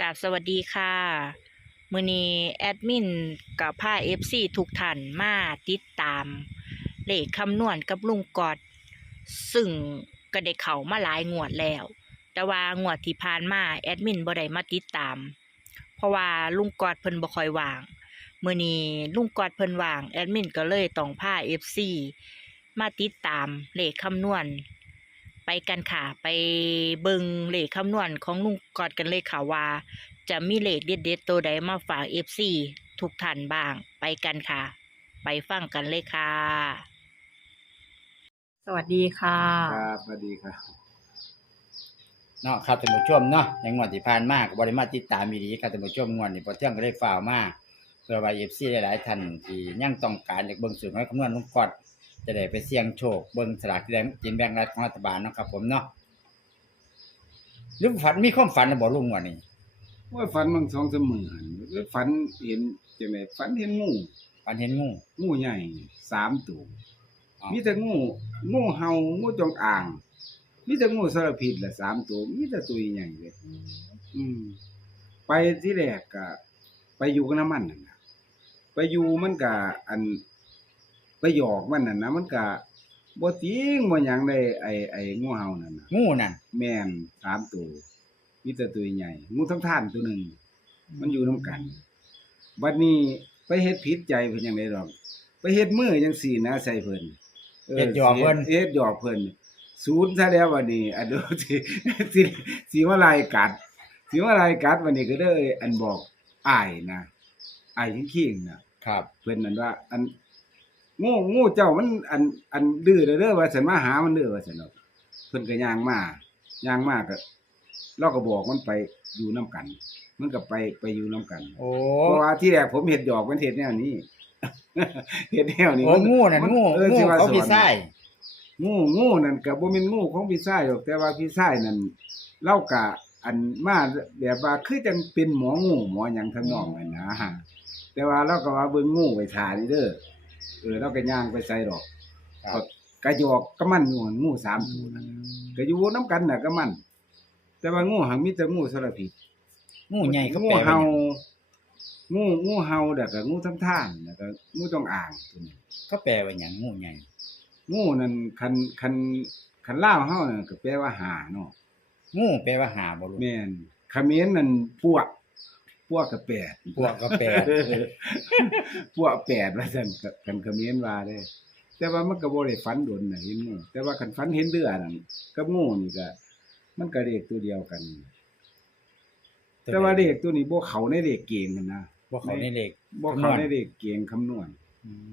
กาบสวัสดีค่ะ มือนี้แอดมินกับผ้า FC ทุกท่านมาติดตาม เลขคำนวณกับลุงกอด ซึ่งก็ได้เข้ามาหลายงวดแล้ว แต่ว่างวดที่ผ่านมาแอดมินบ่ได้มาติดตาม เพราะว่าลุงกอดเพิ่นบ่ค่อยว่าง มือนี้ลุงกอดเพิ่นว่างแอดมินก็เลยต้องพา FC มาติดตามเลขคำนวณ ไปกันค่ะ ไปเบิงเลขคำนวณของลุงกอดกันเลยค่ะว่า จะมีเลขเด็ดๆตัวใดมาฝาก FC ทุกท่านบ้าง ไปกันค่ะ ไปฟังกันเลยค่ะ สวัสดีค่ะ ครับสวัสดีครับเนาะครับท่านผู้ชมเนาะในงวดที่ผ่านมาก็บ่ได้มาติดตามอีหลีครับท่านผู้ชมงวดนี้พอเที่ยงก็ได้ฝ่าวมาเพื่อว่า FC หลายๆท่านที่ยังต้องการอยากเบิ่งสูตรคำนวณลุงกอด จะได้ไปเสี่ยงโชคเบิ่งสลากที่ได้กินแบ่งรัฐของรัฐบาลเนาะครับ ผมเนาะหรือฝันมีความฝันน่ะบ่ลุงว่านี่ว่าฝันบางสองเสามมือแล้วฝันเห็นจังไดฝันเห็นงูฝันเห็นงู งูใหญ่สามตัวอ๋อ มีแต่งูงูเห่างูจงอาง มีแต่งูสารพิษละสามตัวมีแต่ตัวใหญ่เลยอืม ไปที่แรกก็ไปอยู่กับน้ำมันนั่นน่ะไปอยู่มันก็อัน ไปหยอกมันน่ะนะมันก็บ่จริงบ่หยังได้ไอ้ไอ้งูเห่านั่นน่ะงูนั่นแม่นสามตัวมีแต่ตัวใหญ่งูทั้งท่านตัวหนึ่งมันอยู่น้ำกันบัดนี้ไปเฮ็ดผิดใจเพิ่นยังไงดอก ไปเฮ็ดมือจังซี่นะใส่เพิ่นเฮ็ดหยอกเพิ่นเฮ็ดหยอกเพิ่นศูนย์ซะแล้วบัดนี้อันดูสิสิสิว่าลายกัดสิว่าลายกัดวันนี้ก็เลยอันบอกอ้ายนะอ้ายขิงๆน่ะครับ เพิ่นนั่นว่าอัน งูงูเจ้ามันอันอันดื้อเด้อเด้อว่าฉันมาหามันเด้อว่าฉันเนาะเพิ่นก็ย่างมาย่างมาก็เราก็บอกมันไปอยู่นํกัน มันก็ไปไปอยู่นํกันโอ้เพราะว่าที่แรกผมเฮ็ดหยอกมันเฮ็ดแนวนี้เฮ็ดแนวนี้โอ้มังูนั่นมังูอองูสิว่เขาสอนพี่ไส้งูงูนั่นก็บ่แม่นงูของพี่ชายหรอกแต่ว่าพี่ชายนั่นเล่าก็อันมาแบบว่าคือจังเป็นหมองูหมอหยังทำนองนั้นนะแต่ว่าเราก็ว่าเบิ่งงูไว้ท่านี่เด้อ เออเราก็ย่างไปใส่ดอกครับ กระยอกก็มันอยู่หั่นงูสามตัวนั่นก็อยู่นํกันน่ะก็มัน แต่ว่างูหังมีแต่งูสารพิษงูใหญ่เขางูแปลว่าหเห่ายังงูงูเห่าแล้วก็งูทำท่านแล้วก็งูจงอ่างตัวนี้เขาแปลว่าหยังงูใหญ่งูนั่นคันคันคันล่าวเฮานั่นก็แปลว่าหาเนาะงูแปลว่าหาบ่ลุงแม่นเขมรนั่นปวก ปวกก็แปดพวกก็แปลปวกแปดว่าซั่นก็คันเขมรว่าเด้แต่ว่ามันก็บ่ได้ฝันโดนน่ะเห็นงูแต่ว่าคันฝันเห็นเรือนั่นกับงูนี่ก็มันก็เลขตัวเดียวกัน แต่ว่าเลขตัวนี้บ่เข้าในเลขเกณฑ์มันนะบ่เขาในเลขบ่เข้าในเลขเกณฑ์คำนวณ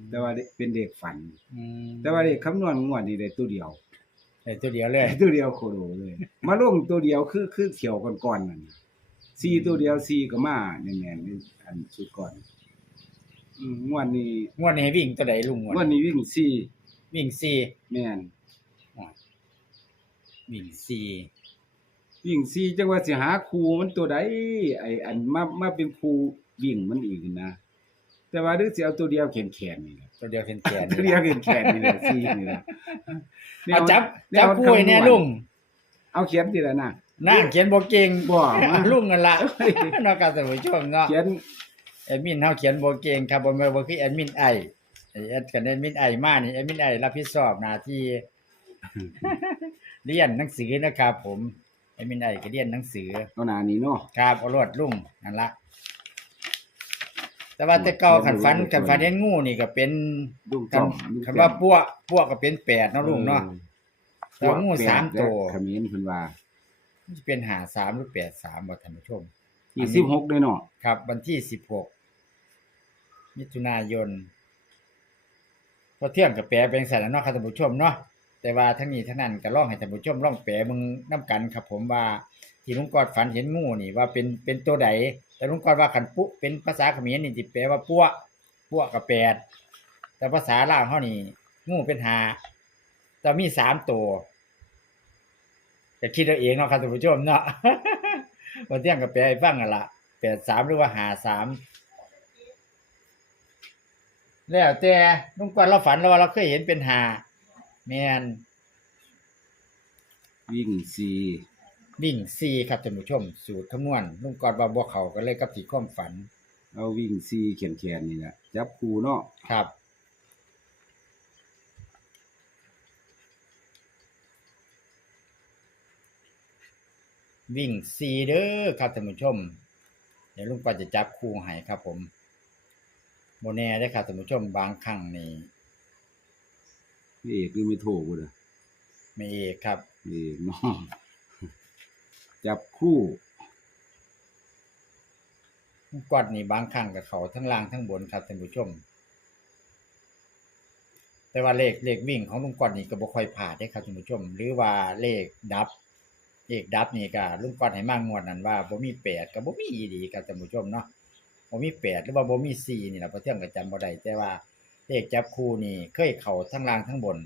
แต่ว่าเป็นเลขฝันอืมแต่ว่าเลขคำนวณงวดนี่ได้ตัวเดียวได้ตัวเดียวเลยได้ตัวเดียวโคโลเลย มาลงตัวเดียวคือคือเที่ยวก่อนๆนั่น สี่ตัวเดียวสี่ก็มาแน่นๆนี่อันสุดก่อนอืมงวดนี้งวดนี้ให้วิ่งตัวใดลุงงวดงวดนี้วิ่งสี่วิ่งสี่แม่นวิ่งสี่วิ่งสี่จังว่าสิหาครูมันตัวใดไอ้อันมามาเป็นครูวิ่งมันอีกนะแต่ว่าดึกสิเอาตัวเดียวแขนๆนี่แหละตัวเดียวแขนแขนตัวเดียวแขนๆนี่แหละสี่นี่แหละเอาจับแนจับวคู่ให้แน่ลุงเอาเขียนทีละหน้า นั่งเขียนบ่เก่งบ่มาลุงนั่นล่ะเนาะครับท่านผู้ชมเนาะเขียนแอดมินเฮาเขียนบ่เก่งครับบ่แม่นบ่คือแอดมินไอไอ้แอดกันแอดมินไอมานี่แอดมินไอรับผิดชอบหน้าที่เรียนหนังสือนะครับผมแอดมินไอก็เรียนหนังสือเอาหน้านี้เนาะครับเอารวดลุ่งนั่นละแต่ว่าแต่เก่าขันฟันขันฟันเห็นงูนี่ก็เป็นลูกคัจ้นองลูกคันแก้ว่าปั้วปั้วก็เป็นแปดเนาะลุงเนาะแต่ว่างูสามตัวขมิ้นเพิ่นว่า มันจะเป็นหาสามหรือแปดสามบ่ท่านผู้ชมยี่สิบหกด้วยเนาะครับ วันที่สิบหกมิถุนายนพอเที่ยงกับแปลเป็นสันเนาะครับท่านผู้ชมเนาะแต่ว่าทั้งนี้ทั้งนั้นก็ลองให้ท่านผู้ชมลองแปลมึงน้กันครับ ผมว่าที่ลุงกอดฝันเห็นงูนี่ว่าเป็นเป็นตัวใดแต่ลุงกอดว่าขันปุ๊เป็นภาษาเขมรนี่สิแปลว่าปั้วปั้วกับแปดแต่ภาษาลาวเฮานี่งูเป็นหาแต่มีสามตัว จะคิดเอาเองเนาะครับท่านผู้ชมเนาะวันเที่ยงกับแปลให้ฟังกันละแปดสามหรือว่าหาสามแล้วแต่ลุงกวนเราฝันแล้วว่าเราเคยเห็นเป็นหาแมนวิ่งสี่วิ่งซีครับท่านผู้ชม สูตรคำนวณลุงกอดว่าบ่เข้ากันเลยกับที่ความฝัน เอาวิ่งซีแขนๆนี่แหละจับคู่เนาะครับ วิ่งซีเด้อครับท่านผู้ชม เดี๋ยวลุงกอดจะจับคู่ให้ครับ ผมโบแน่ได้อครับท่านผู้ชมบางครั้งนี่พี่เอกคือไม่โทรกูเลยไม่เอกครับพี่เอกเนาะจับคู่ลุงกอดนี่บางครั้งกับเขาทั้งล่างทั้งบนครับท่านผู้ชม แต่ว่าเลขเลขวิ่งของลุงกอดนี่ก็บ่ค่อยผ่านได้อครับท่านผู้ชม หรือว่าเลขดับ เลขดับนี่ก็ลุงกอดให้มางวดนั้นว่าบ่มีแปดกับบ่มีอีดีครับท่านผู้ชมเนาะบ่มีแปดหรือว่าบ่มีสี่นี่ล่ะเพราะเที่ยงก็จำบ่ได้แต่ว่าเลขจับคู่นี่เคยเข้าทั้งล่างทั้งบน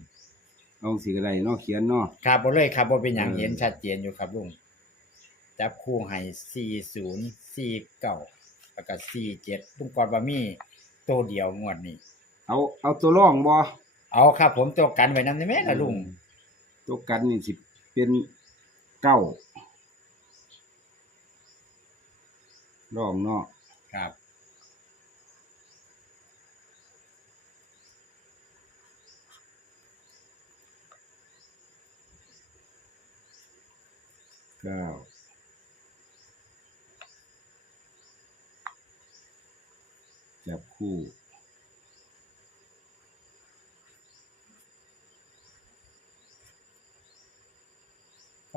เอาสีกระไดเนาะเขียนเนาะครับบ่เลยครับบ่เป็นหยังเออเห็นชัดเจนอยู่ครับลุงจับคู่ให้40 49แล้วก็47ลุงกอดว่ามีตัวเดียวงวดนี้เอาเอาตัวร่องบ่เอาครับ ผมตัวกันไว้นำได้ไหมล่ะลุงตัวกันนี่สิเป็น เก้าร่องเนาะครับเก้าจับคู่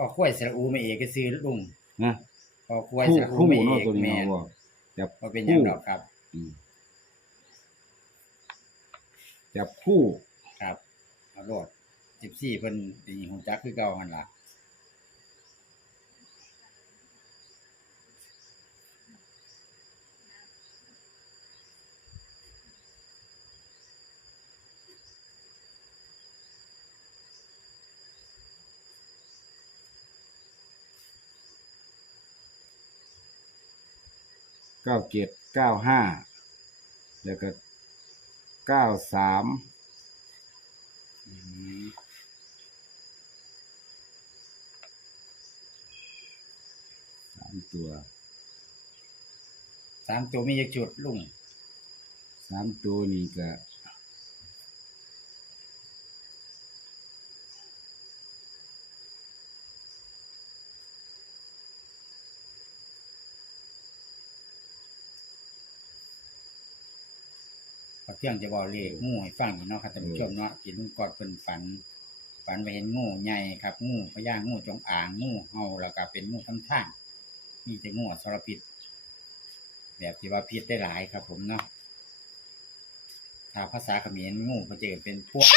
พอคุ้ยสระอูไม่เอกก็ซื้อลุงนะพอคุ้ยคู่สระอูคู่ไม่เนาะเอกตัวนี้แม่นเนาะบ่จับบ่เป็นหยังคู่ดอกครับ อืมจับคู่ ครับเอาโลด14เพิ่นสิฮู้จักคือเก่าหั่นล่ะ เก้าเจ็ดเก้าห้าแล้วก็เก้าสามอืมสามตัวสามตัวมีจักจุดลุงสามตัวนี่ก็ พอเที่ยงจะเว้าเลขงูให้ฟังอยู่เนาะครับท่านผู้ชมเนาะที่ลุงกอดเพิ่นฝัน ฝันไปเห็นงูใหญ่ครับงูพญางูจงอางงูเห่าแล้วก็เป็นงูทั้งท่างมีแต่งูอสรพิษแบบที่ว่าพิษได้หลายครับ ผมเนาะถ้าภาษาเขมรงูเขาจะเป็นพวก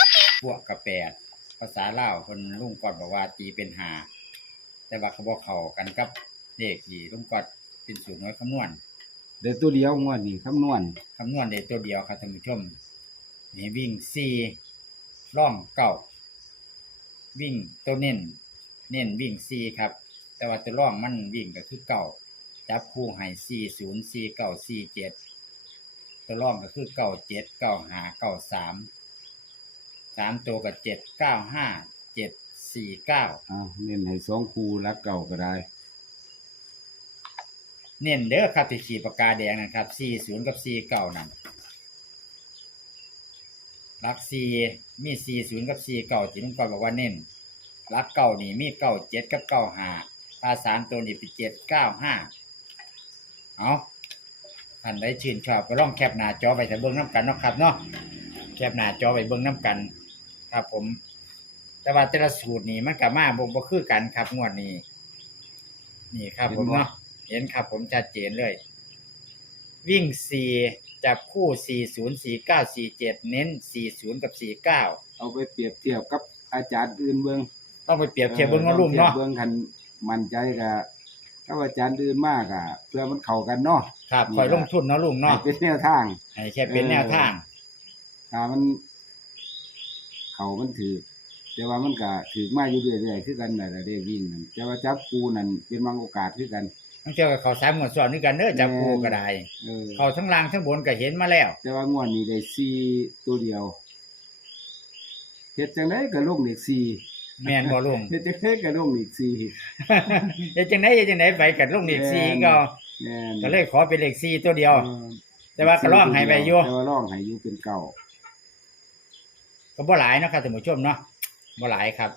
พวกกระแปดภาษาลาวคนลุงกอดบอกว่าตีเป็นหาแต่ว่าเขาบอกเขากันกับเลขที่ลุงกอดเป็นสูตรน้อยคำนวณ เดี๋ยวตัวเดียวงวดนี้คำนวณคำนวณได้ตัวเดียวครับท่านผู้ชมนี่วิ่งสี่ร่องเก้าวิ่งตัวเน้นเน้นวิ่งสี่ครับ แต่ว่าตัวร่องมันวิ่งก็คือเก้าจับคู่ให้สี่ศูนย์สี่เก้าสี่เจ็ดตัวร่องก็คือเก้าเจ็ดเก้าห้าเก้าสามสามตัวกับเจ็ดเก้าห้าเจ็ดสี่เก้าอ่าเน้นให้สองคู่รักเก่าก็ได้ เน้นเด้อครับที่ขีดปากกาแดงนะครับสี่ศูนย์กับสี่เก้านั่นลักซีมีสี่ศูนย์กับสี่เก่าที่ลุงกอนบอกว่าเน้นลักเก่านี่มีเก่าเจ็ดกับเก่าห้าถ้าสามตัวนี่เป็นเจ็ดเก้าห้าเอาท่านได้ชื่นชอบก็ลองแคปหน้าจอไปแต่เบิ้งน้ำกันเนาะครับเนาะแคปหน้าจอไปเบิ้งน้ำกัน ครับผม แต่ว่าแต่ละสูตรนี่มันกับมาบ่บ่คือกันครับงวดนี้ นี่ครับผมเนาะ ห็นครับผมชัดเจนเลย วิ่งสี่จับคู่สี่ศูนย์สี่เก้าสี่เจ็ดเน้นสี่ศูนย์กับสี่เก้าเอาไปเปรียบเทียบกับอาจารย์อื่นเบิ่งต้องไปเปรียบเทียบเบิ้งเนาะลุงเนาะเบิ่งคันมั่นใจกับกับอาจารย์อื่นมากอะ เพื่อมันเข้ากันเนาะครับคอยลงทุนเนาะลุงเนาะให้เป็นแนวทางให้แค่เป็นแนวทางถ้ามัน เขามันถือแต่ว่ามันก็ถือมาอยู่เรื่อยๆคือกันน่ะได้วิ่งนั่นแต่ว่าจับคูนั่นเป็นบางโอกาสคือกัน ต้องเชื่อกับเขาสามหมวดสอนด้วยกันเด้อจับคู่ก็ได้ เออเขาทั้งล่างทั้งบนก็เห็นมาแล้ว แต่ว่างวดนี้ได้สี่ตัวเดียวเฮ็ดจังไดก็ลงเลขสี่แม่นบ่ลุงเฮ็ดจังได๋ก็ลงอีกสี่เฮ็ดจังได๋เฮ็ดจังได๋ไปกันลงเลขแม่น4ก็แม่นก็เลยขอเป็นเลข4ตัวเดียวเออแต่ว่าก็ร้องให้ไปอยู่ แต่ว่าร้องให้อยู่เป็นเก่าก็บ่หลายเนาะครับท่านผู้ชมเนาะบ่หลายครับ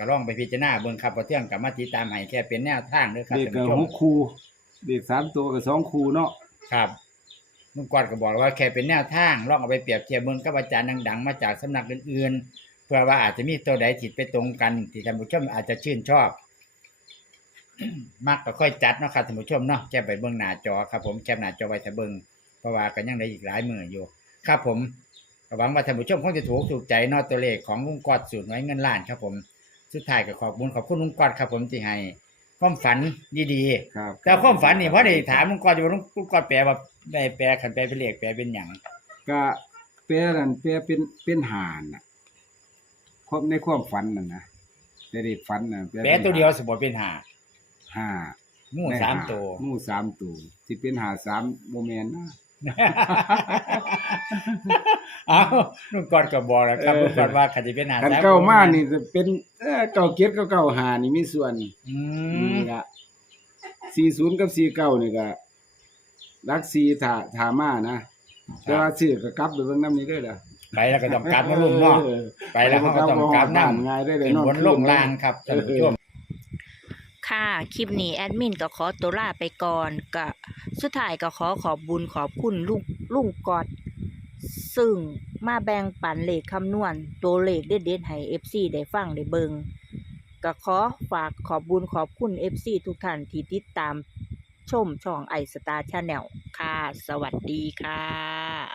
ก็ลองไปพิจารณาเบิ่งครับบ่เที่ยงกับมาติดตามให้แค่เป็นแนวทางเด้อครับเด็กท่านก็ผู้ชหมกคู่เด็กสามตัวก็สองคู่เนาะครับลุงกอดก็บอกว่าแค่เป็นแนวทางลองเอาไปเปรียบเทียบเบิ่งกับอาจารย์ดังๆ มาจากสำนักอื่นๆ เพื่อว่าอาจจะมีตัวใดที่ไปตรงกัน ที่ท่านผู้ชมอาจจะชื่นชอบ มักก็ค่อยจัดเนาะครับท่านผู้ชมเนาะแค่ไปเบิ่งหน้าจอครับ ผมแคปหน้าจอไว้ถ้าเบิ่งเพราะว่าก็ยังได้อีกหลายมืออยู่ ครับผมก็หวังว่าท่านผู้ชมคงจะถูกถูกใจเนาะตัวเลขของลุงกอดสูตรไว้เงินล้านครับผม สุดท้ายก็ขอบคุณขอบคุณลุงกอดครับ ผมที่ให้ความฝันดีๆครับแต่ความฝันนี่เพราะได้ถามลุงกอดอยู่ว่าลุงลุงกอดแปลว่าได้แปลขันแปลเป็นเลขแปลเป็นหยังก็แปลนั่นแปลเป็นเป็นหานน่ะความในความฝันนั่นนะแต่เด็กฝันน่ะแปลตัวเดียวสมบูรณ์เป็นหาห้างูในสามห้ตัว งูสามตัวที่เป็นหาสามโมเมนนะ เอาลุงกอดก็บอกแล้วครับลุงกอดว่าขันจะเป็นหาคันสามเก้ามานี่จะเป็นเอ่อเก้าเกียรก็เก้าหานี่มีส่วนอืมนี่ก็สี่ศูนย์กับสี่เก้านี่ก็รักสี่ถาถามานะแต่ว่าซื้อก็กลับไปเบิ่งน้ำนี้เด้อล่ะไปแล้วก็ต้องกลับมาลุงเนาะออไปแล้วเขาก็ต้องกลับนั่ง่ายได้เลเป็ยนนอนบนลงล่างครับท่านผู้ชมค่ะ คลิปนี้แอดมินก็ขอตัวลาไปก่อนก็ สุดท้ายก็ขอขอบบุญขอบคุณลุงลุงกอด ซึ่งมาแบ่งปันเลขคำนวณ ตัวเลขเด็ดๆให้เอฟซีได้ฟังได้เบิงก็ขอฝากขอบบุญขอบคุณเอฟซีทุกท่านที่ติดตามชมช่องไอสตาร์ชาแนลค่ะ สวัสดีค่ะ